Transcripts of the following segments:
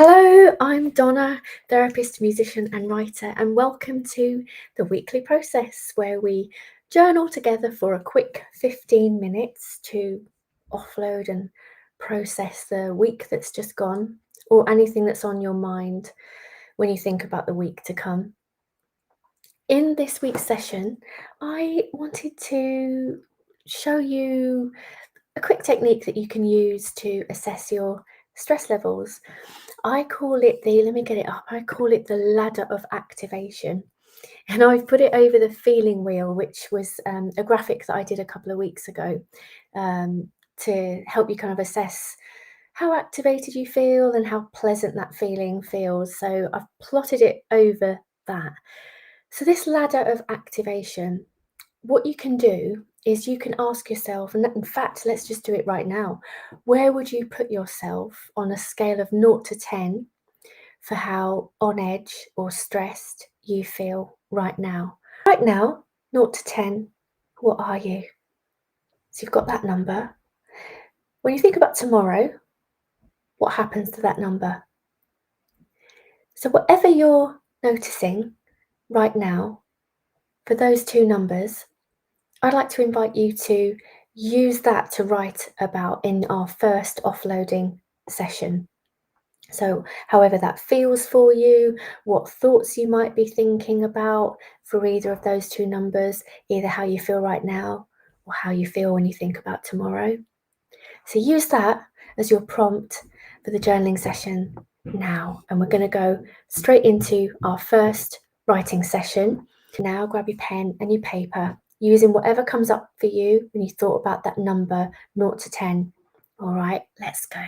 Hello, I'm Donna, therapist, musician, and writer, and welcome to the weekly process where we journal together for a quick 15 minutes to offload and process the week that's just gone or anything that's on your mind when you think about the week to come. In this week's session, I wanted to show you a quick technique that you can use to assess your stress levels. I call it let me get it up. I call it the ladder of activation. And I've put it over the feeling wheel, which was a graphic that I did a couple of weeks ago to help you kind of assess how activated you feel and how pleasant that feeling feels. So I've plotted it over that. So, this ladder of activation, what you can do is you can ask yourself, and in fact, let's just do it right now. Where would you put yourself on a scale of 0 to 10 for how on edge or stressed you feel right now? Right now, 0 to 10, what are you? So you've got that number. When you think about tomorrow, what happens to that number? So, whatever you're noticing right now for those two numbers, I'd like to invite you to use that to write about in our first offloading session. So, however that feels for you, what thoughts you might be thinking about for either of those two numbers, either how you feel right now or how you feel when you think about tomorrow. So, use that as your prompt for the journaling session now. And we're going to go straight into our first writing session. Now, grab your pen and your paper, using whatever comes up for you when you thought about that number 0 to 10. All right, let's go.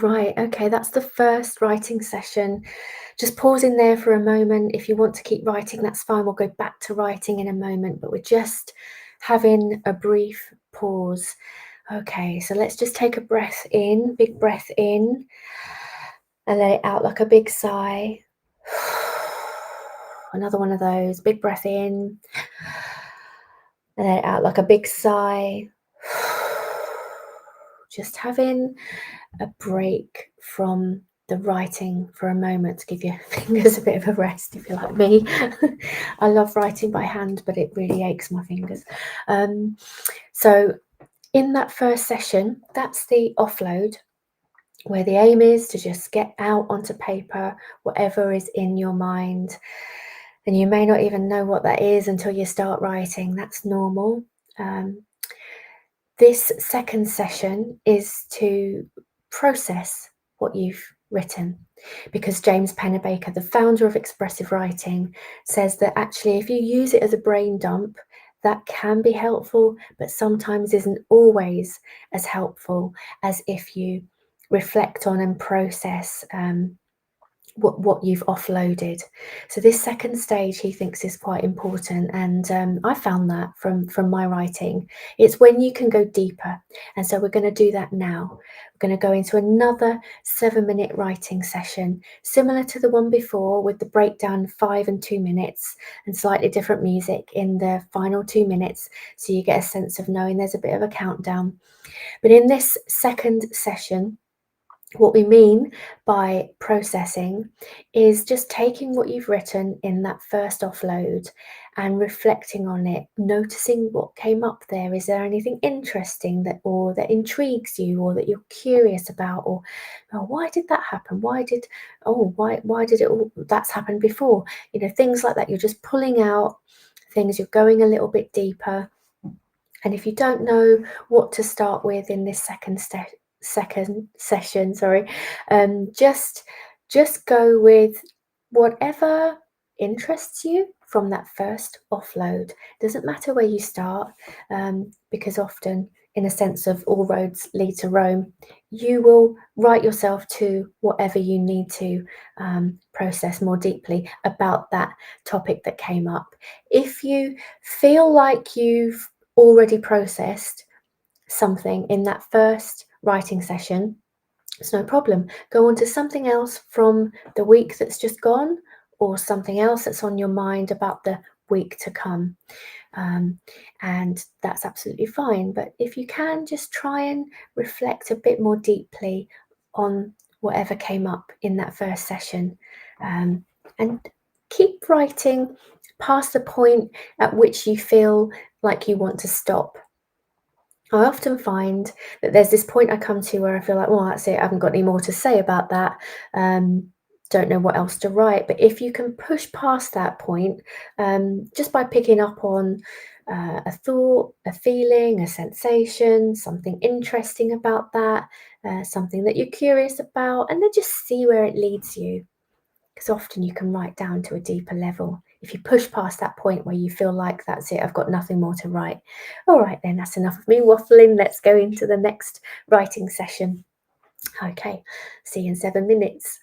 Right, okay, that's the first writing session. Just pause in there for a moment. If you want to keep writing, that's fine. We'll go back to writing in a moment, but we're just having a brief pause. Okay, so let's just take a breath in, big breath in, and let it out like a big sigh. Another one of those, big breath in, and let it out like a big sigh. Just having a break from the writing for a moment to give your fingers a bit of a rest if you're like me. I love writing by hand, but it really aches my fingers. So in that first session, that's the offload, where the aim is to just get out onto paper whatever is in your mind. And you may not even know what that is until you start writing. That's normal. This second session is to process what you've written, because James Pennebaker, the founder of Expressive Writing, says that actually if you use it as a brain dump, that can be helpful, but sometimes isn't always as helpful as if you reflect on and process what you've offloaded. So this second stage he thinks is quite important, and I found that from my writing. It's when you can go deeper, and so we're going to do that now. We're going to go into another 7-minute writing session, similar to the one before, with the breakdown 5 and 2 minutes and slightly different music in the final 2 minutes, so you get a sense of knowing there's a bit of a countdown. But in this second session, what we mean by processing is just taking what you've written in that first offload and reflecting on it, noticing what came up there. Is there anything interesting that intrigues you, or that you're curious about, or oh, why did that happen? Why did it all that's happened before? Things like that. You're just pulling out things, you're going a little bit deeper. And if you don't know what to start with in this second session, just go with whatever interests you from that first offload. Doesn't matter where you start, because often, in a sense of all roads lead to Rome, you will write yourself to whatever you need to process more deeply about that topic that came up. If you feel like you've already processed something in that first writing session, it's no problem. Go on to something else from the week that's just gone, or something else that's on your mind about the week to come. And that's absolutely fine. But if you can, just try and reflect a bit more deeply on whatever came up in that first session, and keep writing past the point at which you feel like you want to stop. I often find that there's this point I come to where I feel like, well, that's it, I haven't got any more to say about that. Don't know what else to write. But if you can push past that point, just by picking up on a thought, a feeling, a sensation, something interesting about that, something that you're curious about, and then just see where it leads you. Because often you can write down to a deeper level if you push past that point where you feel like that's it, I've got nothing more to write. All right, then, that's enough of me waffling. Let's go into the next writing session. Okay, see you in 7 minutes.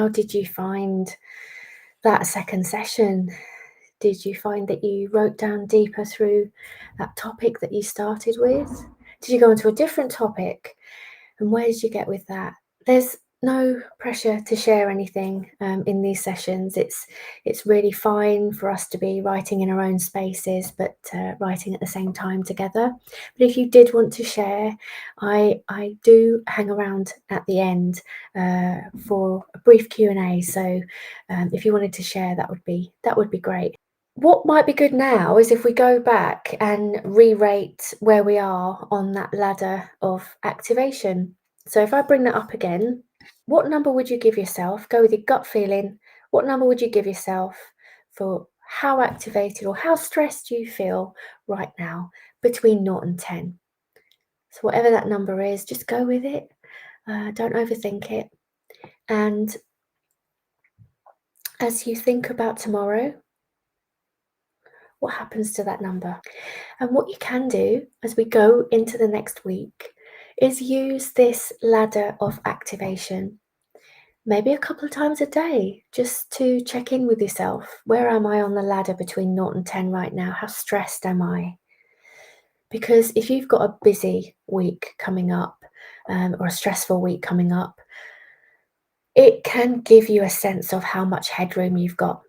how did you find that second session? Did you find that you wrote down deeper through that topic that you started with? Did you go into a different topic? And where did you get with that? There's no pressure to share anything in these sessions. It's really fine for us to be writing in our own spaces, but writing at the same time together. But if you did want to share, I do hang around at the end for a brief Q&A. So if you wanted to share, that would be great. What might be good now is if we go back and re-rate where we are on that ladder of activation. So if I bring that up again, what number would you give yourself? Go with your gut feeling. What number would you give yourself for how activated or how stressed you feel right now between 0 and 10? So whatever that number is, just go with it. Don't overthink it. And as you think about tomorrow, what happens to that number? And what you can do as we go into the next week is use this ladder of activation, maybe a couple of times a day, just to check in with yourself. Where am I on the ladder between 0 and 10 right now? How stressed am I? Because if you've got a busy week coming up or a stressful week coming up, it can give you a sense of how much headroom you've got.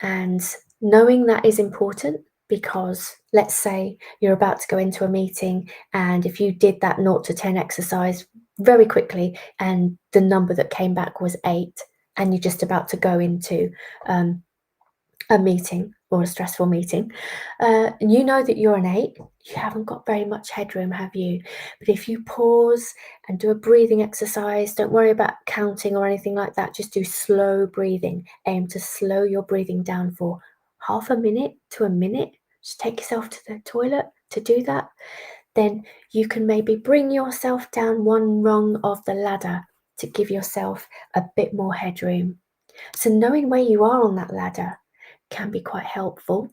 And knowing that is important, because let's say you're about to go into a meeting, and if you did that 0 to 10 exercise very quickly and the number that came back was 8, and you're just about to go into a meeting or a stressful meeting, and you know that you're an 8, you haven't got very much headroom, have you? But if you pause and do a breathing exercise, don't worry about counting or anything like that, just do slow breathing. Aim to slow your breathing down for half a minute to a minute. Just take yourself to the toilet to do that. Then you can maybe bring yourself down one rung of the ladder to give yourself a bit more headroom. So knowing where you are on that ladder can be quite helpful.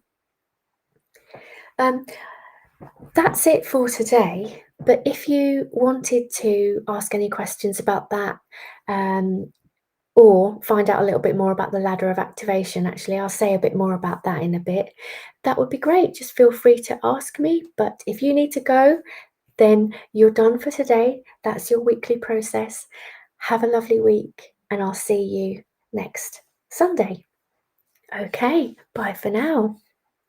That's it for today. But if you wanted to ask any questions about that, or find out a little bit more about the ladder of activation, actually, I'll say a bit more about that in a bit. That would be great. Just feel free to ask me. But if you need to go, then you're done for today. That's your weekly process. Have a lovely week, and I'll see you next Sunday. Okay, bye for now.